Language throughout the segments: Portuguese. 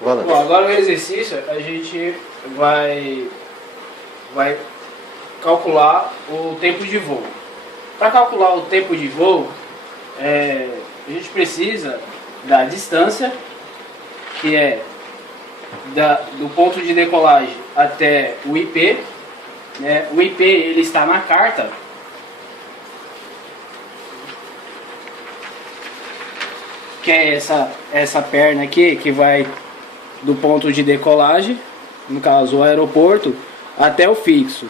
Valendo. Bom, agora no exercício a gente vai calcular o tempo de voo. Para calcular o tempo de voo, a gente precisa da distância, que é do ponto de decolagem até o IP. Né? O IP ele está na carta. Que é essa perna aqui, que vai do ponto de decolagem, no caso o aeroporto, até o fixo.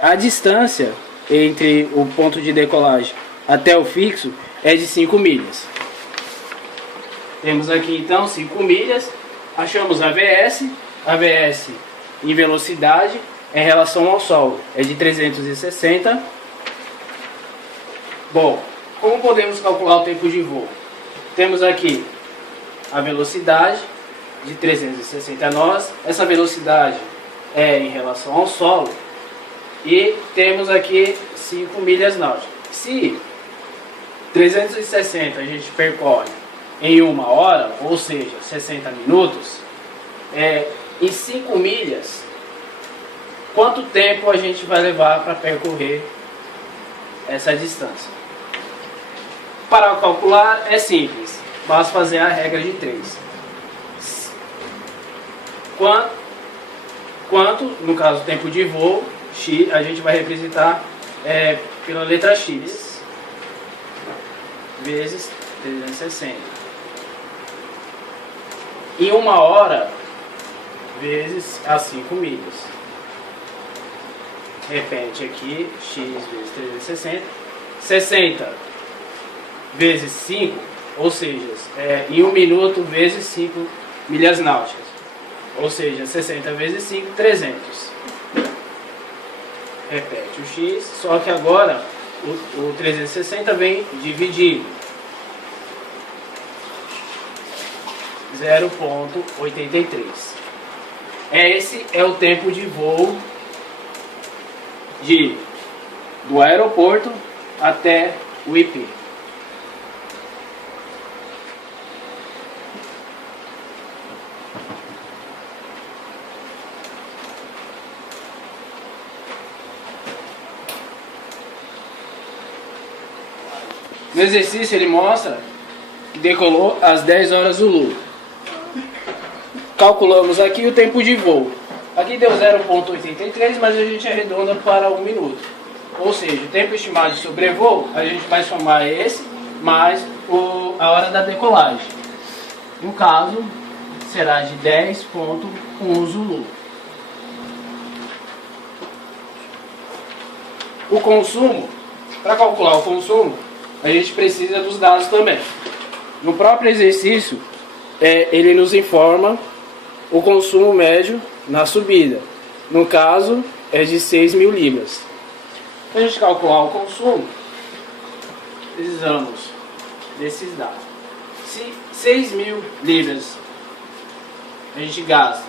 A distância entre o ponto de decolagem até o fixo é de 5 milhas. Temos aqui então 5 milhas. Achamos a VS. A VS em velocidade em relação ao Sol é de 360. Bom, como podemos calcular o tempo de voo? Temos aqui a velocidade de 360 nós. Essa velocidade é em relação ao solo. E temos aqui 5 milhas náuticas. Se 360 a gente percorre em 1 hora, ou seja, 60 minutos, em 5 milhas, quanto tempo a gente vai levar para percorrer essa distância? Para calcular é simples, basta fazer a regra de 3. Quanto, no caso, tempo de voo, x, a gente vai representar pela letra x vezes 360. Em 1 hora vezes as 5 milhas. Repete aqui, x vezes 360. 60 vezes 5, ou seja, em 1 minuto vezes 5 milhas náuticas. Ou seja, 60 vezes 5, 300. Repete o x, só que agora o 360 vem dividido. 0,83. Esse é o tempo de voo do aeroporto até o IP. No exercício ele mostra que decolou às 10 horas do Lula. Calculamos aqui o tempo de voo. Aqui deu 0,83, mas a gente arredonda para 1 minuto. Ou seja, o tempo estimado de sobrevoo, a gente vai somar esse mais a hora da decolagem. No caso, será de 10,1 Zulu. O consumo, para calcular o consumo, a gente precisa dos dados também. No próprio exercício, ele nos informa o consumo médio na subida. No caso, é de 6.000 libras. Para a gente calcular o consumo, precisamos desses dados. Se 6.000 libras a gente gasta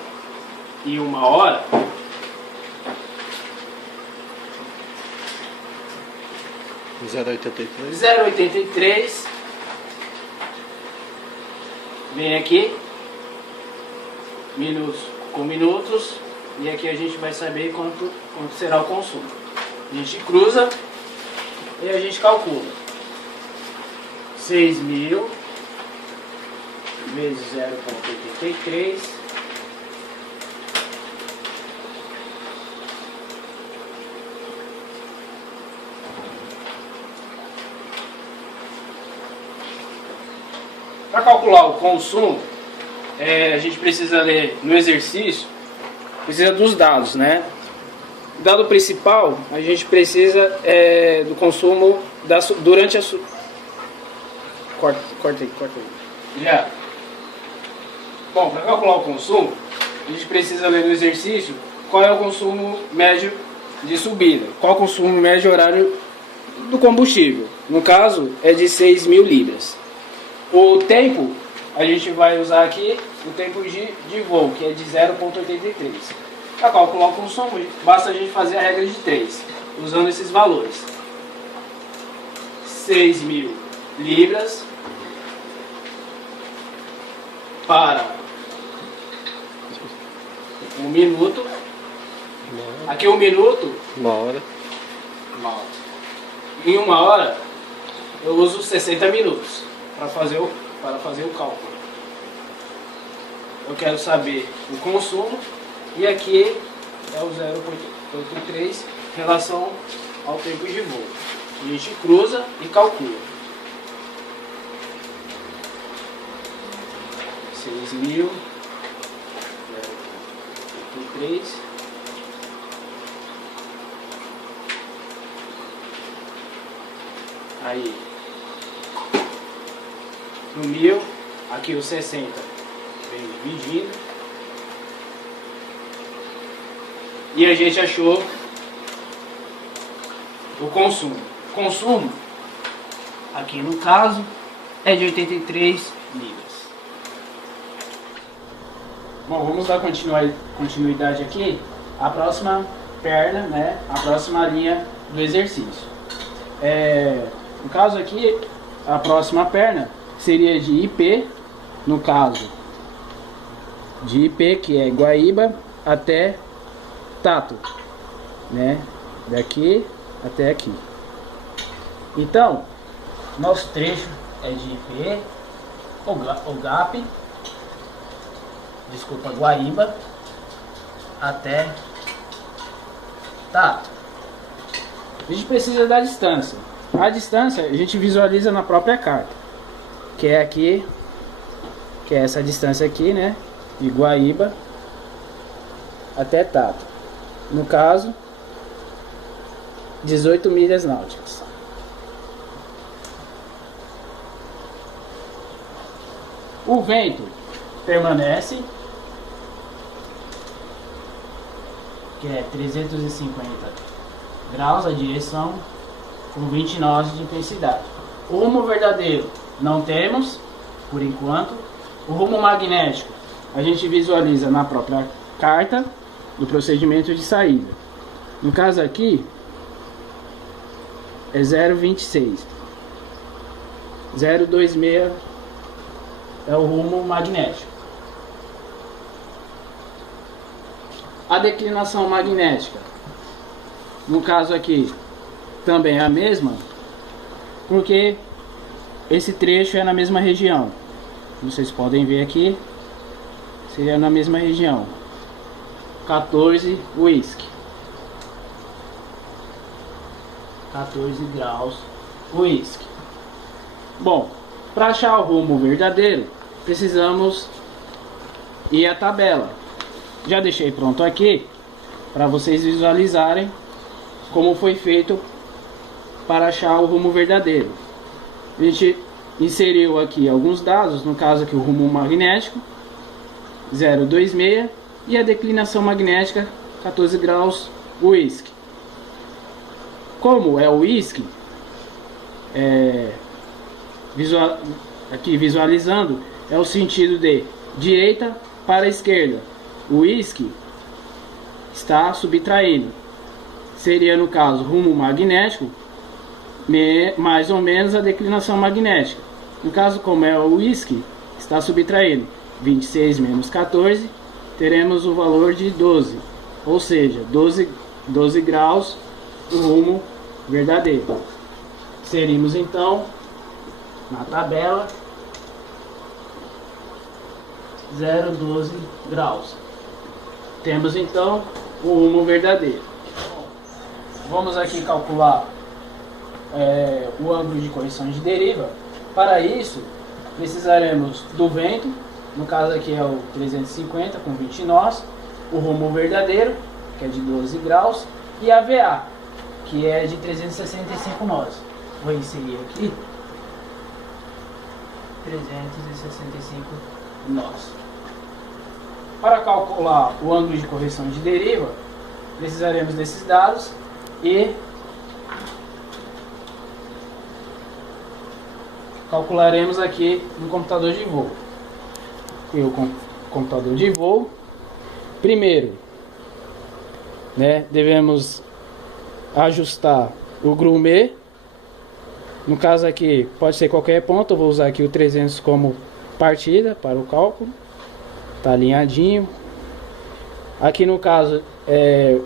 em 1 hora, $0,83 vem aqui minutos com minutos, e aqui a gente vai saber quanto será o consumo. A gente cruza e a gente calcula 6.000 vezes 0,83 Para calcular o consumo, a gente precisa ler no exercício, precisa dos dados, né? O dado principal, a gente precisa do consumo durante a... Corta aí. Já. Bom, para calcular o consumo, a gente precisa ler no exercício qual é o consumo médio de subida, qual é o consumo médio horário do combustível. No caso, é de 6.000 libras. O tempo, a gente vai usar aqui o tempo de voo, que é de 0,83. Para calcular o consumo, basta a gente fazer a regra de 3, usando esses valores. 6.000 libras para 1 minuto. Aqui 1 minuto. 1 hora. Em 1 hora eu uso 60 minutos para fazer o cálculo. Eu quero saber o consumo e aqui é o 0,83 em relação ao tempo de voo. A gente cruza e calcula. 6.000, 0,83. Aí, no 1.000, aqui o 60 vem dividindo. E a gente achou o consumo. Consumo, aqui no caso, é de 83 milhas. Bom, vamos dar continuidade aqui. A próxima perna, né? A próxima linha do exercício. No caso aqui, a próxima perna seria de IP, no caso de IP, que é Guaíba até Tato, né? Daqui até aqui. Então, nosso trecho é de IP, ou GAP, desculpa, Guaíba até Tato. A gente precisa da distância. A distância a gente visualiza na própria carta, que é aqui, que é essa distância aqui, né? De Guaíba até Tato. No caso, 18 milhas náuticas. O vento permanece, que é 350 graus a direção, com 20 nós de intensidade. O rumo verdadeiro não temos, por enquanto. O rumo magnético a gente visualiza na própria carta do procedimento de saída. No caso aqui é 0,26. 0,26 é o rumo magnético. A declinação magnética, no caso aqui, também é a mesma, porque esse trecho é na mesma região. Vocês podem ver aqui, seria na mesma região. 14 whisky. 14 graus whisky. Bom, para achar o rumo verdadeiro, precisamos ir à tabela. Já deixei pronto aqui para vocês visualizarem como foi feito para achar o rumo verdadeiro. A gente inseriu aqui alguns dados, no caso aqui o rumo magnético 0,26 e a declinação magnética 14 graus whisky. Como é o whisky, aqui visualizando, é o sentido de direita para a esquerda. O whisky está subtraindo. Seria, no caso, rumo magnético, mais ou menos a declinação magnética. No caso, como é o whisky, está subtraindo 26 menos 14, teremos o valor de 12. Ou seja, 12 graus o rumo verdadeiro. Seríamos, então, na tabela, 0,12 graus. Temos então o rumo verdadeiro. Vamos aqui calcular o ângulo de correção de deriva. Para isso, precisaremos do vento, no caso aqui é o 350 com 20 nós, o rumo verdadeiro, que é de 12 graus, e a VA, que é de 365 nós. Vou inserir aqui 365 nós. Para calcular o ângulo de correção de deriva, precisaremos desses dados e calcularemos aqui no computador de voo. O computador de voo, primeiro, né, devemos ajustar o grumê. No caso aqui, pode ser qualquer ponto, eu vou usar aqui o 300 como partida para o cálculo. Tá alinhadinho. Aqui no caso é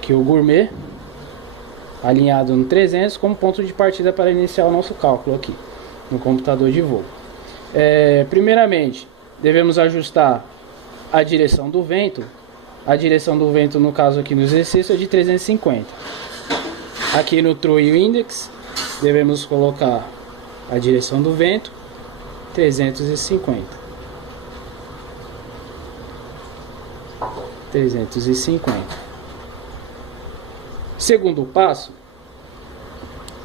que o gourmet alinhado no 300 como ponto de partida para iniciar o nosso cálculo aqui no computador de voo. Primeiramente, devemos ajustar a direção do vento. A direção do vento, no caso aqui no exercício, é de 350. Aqui no True Index, devemos colocar a direção do vento 350. 350. Segundo passo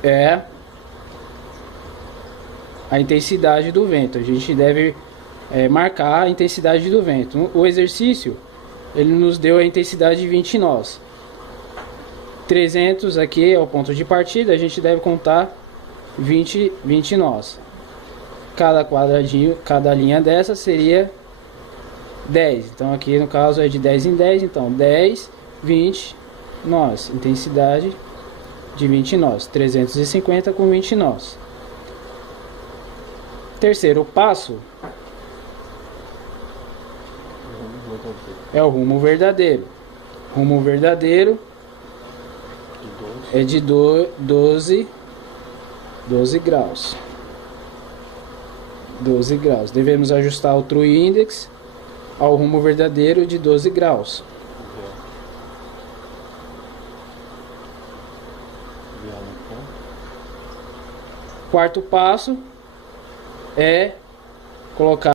é a intensidade do vento. A gente deve marcar a intensidade do vento. O exercício ele nos deu a intensidade de 20 nós. 300 aqui é o ponto de partida. A gente deve contar 20 nós. Cada quadradinho, cada linha dessa seria 10. Então aqui no caso é de 10 em 10. Então 10, 20 nós. Intensidade de 20 nós. 350 com 20 nós. Terceiro passo é o rumo verdadeiro. Rumo verdadeiro é de 12 graus. 12 graus. Devemos ajustar o True Index ao rumo verdadeiro de 12 graus. Quarto passo é colocar